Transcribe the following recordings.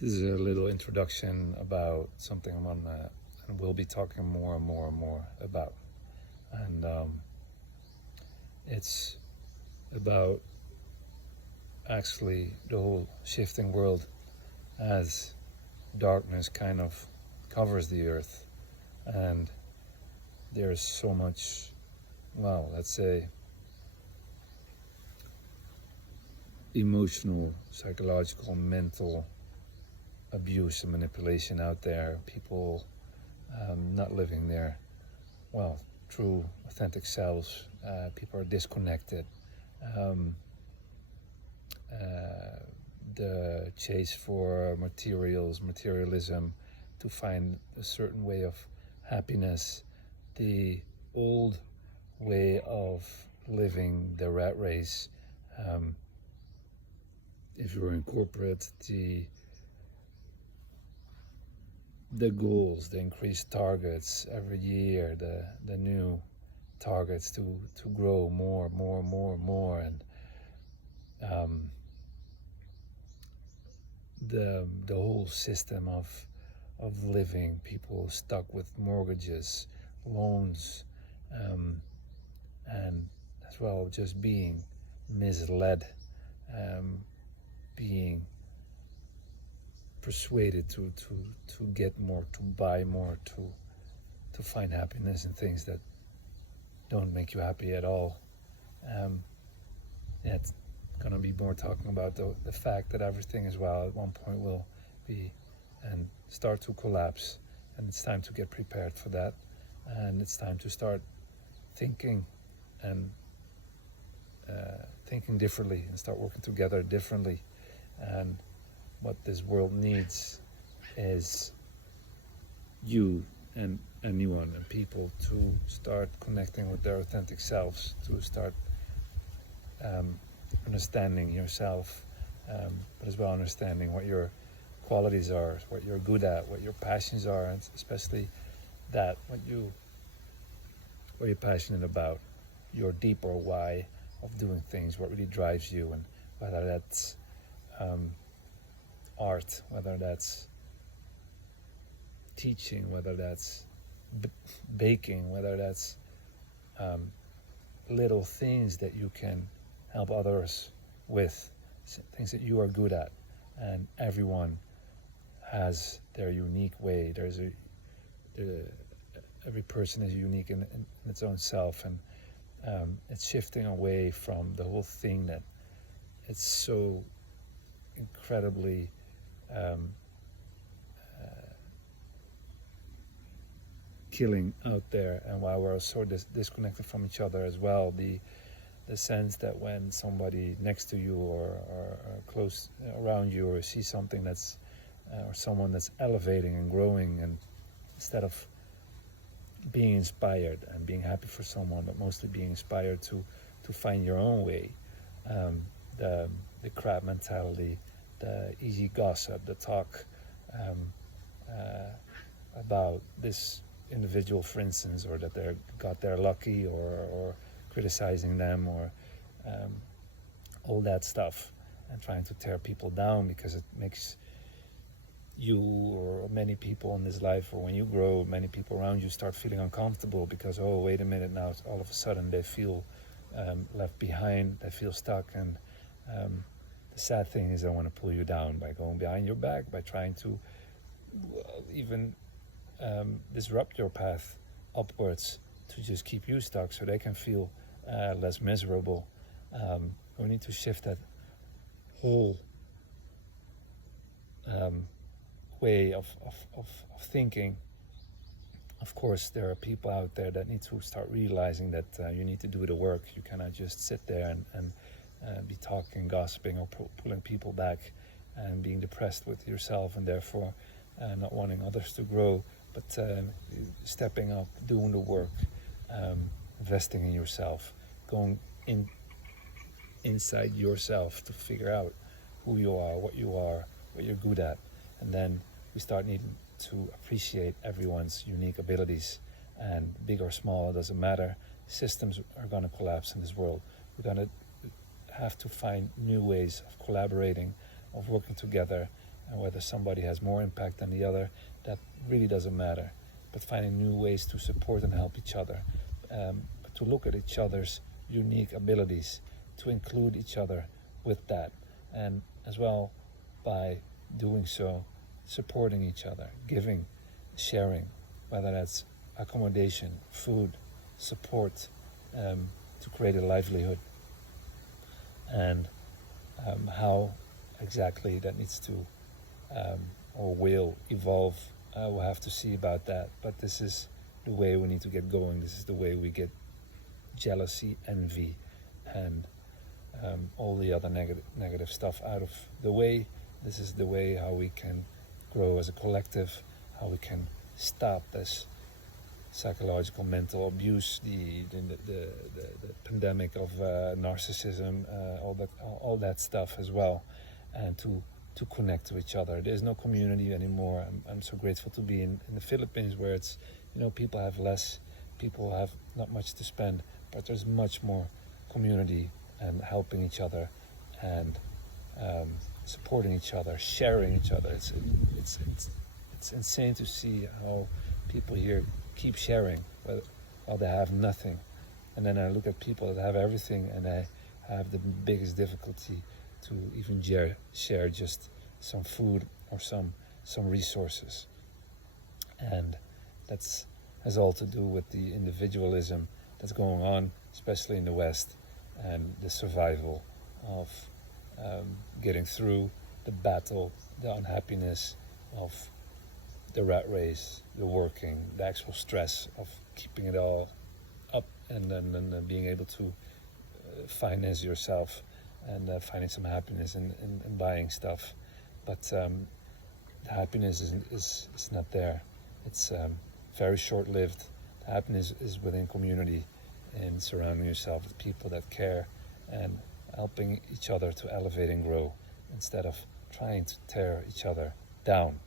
This is a little introduction about something I'm on and will be talking more and more and more about. And it's about actually the whole shifting world as darkness kind of covers the earth. And there's so much, well, let's say, emotional, psychological, mental abuse and manipulation out there. People not living their, well, true, authentic selves. People are disconnected. The chase for materialism, to find a certain way of happiness, the old way of living, the rat race. If you're in corporate, the goals, the increased targets every year, the new targets to grow more, and the whole system of living, people stuck with mortgages, loans, and as well just being misled, being persuaded to get more, to buy more, to find happiness in things that don't make you happy at all. It's going to be more talking about the fact that everything as well at one point will be and start to collapse, and it's time to get prepared for that, and it's time to start thinking and thinking differently and start working together differently. And what this world needs is you and anyone and people to start connecting with their authentic selves, to start understanding yourself, but as well understanding what your qualities are, what you're good at, what your passions are, and especially that what you're passionate about, your deeper why of doing things, what really drives you, and whether that's art, whether that's teaching, whether that's baking, whether that's little things that you can help others with, things that you are good at. And everyone has their unique way. Every person is unique in its own self, and it's shifting away from the whole thing that it's so incredibly killing out there, and while we're so disconnected from each other as well, the sense that when somebody next to you or close around you, or see something that's or someone that's elevating and growing, and instead of being inspired and being happy for someone, but mostly being inspired to find your own way, the crab mentality, the easy gossip, the talk about this individual, for instance, or that they got there lucky, or criticizing them, or all that stuff, and trying to tear people down because it makes you or many people in this life, or when you grow, many people around you start feeling uncomfortable because, oh, wait a minute, now all of a sudden they feel left behind, they feel stuck. And the sad thing is they want to pull you down by going behind your back, by trying to even disrupt your path upwards to just keep you stuck so they can feel less miserable. We need to shift that whole way of thinking. Of course, there are people out there that need to start realizing that you need to do the work. You cannot just sit there and be talking, gossiping, or pulling people back and being depressed with yourself, and therefore not wanting others to grow, but stepping up, doing the work, investing in yourself, going inside yourself to figure out who you are, what you're good at. And then we start needing to appreciate everyone's unique abilities, and big or small, it doesn't matter. Systems are going to collapse in this world. We're going to have to find new ways of collaborating, of working together, and whether somebody has more impact than the other, that really doesn't matter. But finding new ways to support and help each other, to look at each other's unique abilities, to include each other with that, and as well by doing so, supporting each other, giving, sharing, whether that's accommodation, food, support, to create a livelihood. And how exactly that needs to or will evolve, we'll have to see about that. But this is the way we need to get going. This is the way we get jealousy, envy, and all the other negative stuff out of the way. This is the way how we can grow as a collective, how we can stop this psychological mental abuse, the pandemic of narcissism, all that stuff as well, and to connect to each other. There's no community anymore. I'm so grateful to be in the Philippines, where it's, people have less, people have not much to spend, but there's much more community and helping each other and supporting each other, sharing each other. It's insane to see how people here keep sharing while they have nothing. And then I look at people that have everything, and they have the biggest difficulty to even share just some food or some resources. And that's has all to do with the individualism that's going on, especially in the West, and the survival of getting through the battle, the unhappiness of the rat race, the working, the actual stress of keeping it all up, and then being able to finance yourself and finding some happiness in buying stuff. But the happiness is not there. It's very short-lived. The happiness is within community and surrounding yourself with people that care and helping each other to elevate and grow instead of trying to tear each other down.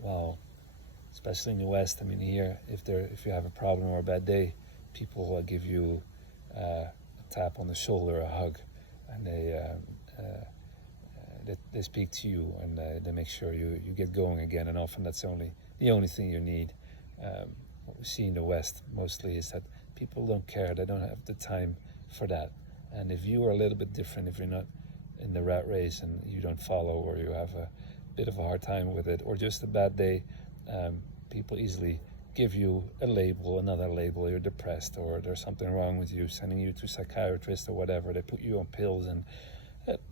Well, especially in the West, here, if you have a problem or a bad day, people will give you a tap on the shoulder, a hug, and they speak to you, and they make sure you get going again. And often that's the only thing you need. What we see in the West mostly is that people don't care. They don't have the time for that. And if you are a little bit different, if you're not in the rat race and you don't follow, or you have a bit of a hard time with it, or just a bad day, people easily give you another label. You're depressed, or there's something wrong with you, sending you to a psychiatrist or whatever. They put you on pills, and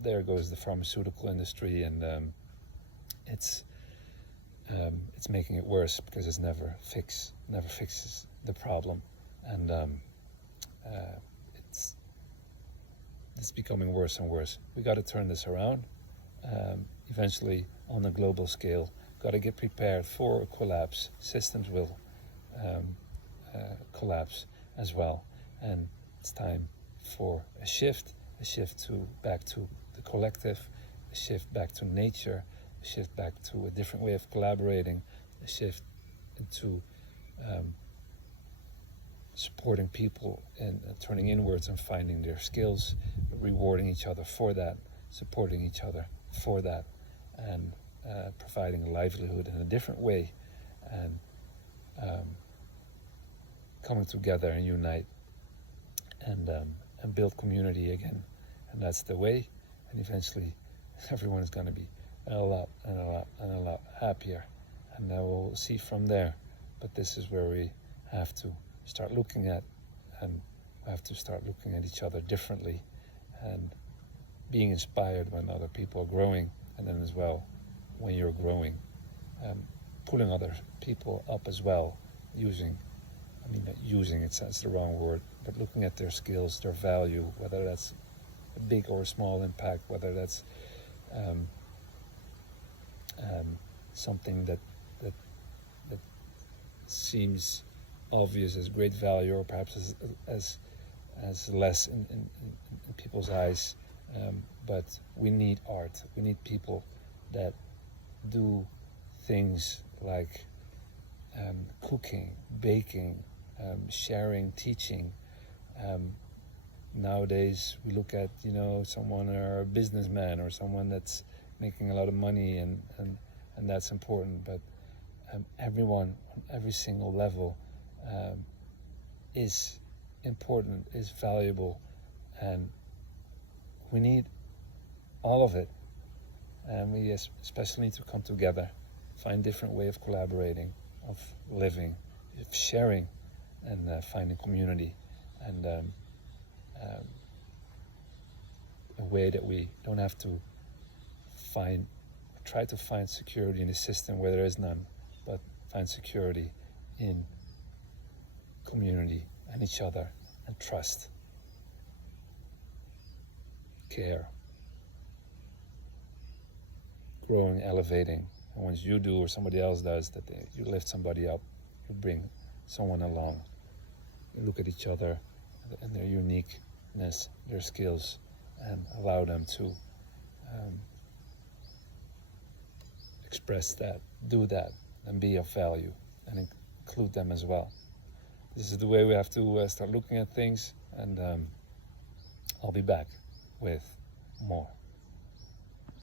there goes the pharmaceutical industry, and it's making it worse because it never fixes the problem, and it's becoming worse and worse. We got to turn this around. Eventually, on a global scale, got to get prepared for a collapse. Systems will collapse as well, and it's time for a shift back to the collective, a shift back to nature, a shift back to a different way of collaborating, a shift into supporting people and turning inwards and finding their skills, rewarding each other for that, supporting each other for that, and providing a livelihood in a different way, and coming together and unite and build community again. And that's the way, and eventually everyone is going to be a lot happier, and we'll see from there. But this is where we have to start looking at, and we have to start looking at each other differently, and being inspired when other people are growing, and then as well when you're growing, pulling other people up as well, using it's the wrong word, but looking at their skills, their value, whether that's a big or a small impact, whether that's something that seems obvious as great value, or perhaps as less in people's eyes, but we need art. We need people that do things like cooking, baking, sharing, teaching, nowadays we look at, you know, someone or a businessman or someone that's making a lot of money, and that's important. But everyone on every single level is important, is valuable, and we need all of it. And we especially need to come together, find different way of collaborating, of living, of sharing, and finding community, and a way that we don't have to try to find security in a system where there is none, but find security in community and each other, and trust, care, growing, elevating. And once you do or somebody else does, you lift somebody up, you bring someone along. You look at each other and their uniqueness, their skills, and allow them to express that, do that, and be of value, and include them as well. This is the way we have to start looking at things, and I'll be back with more.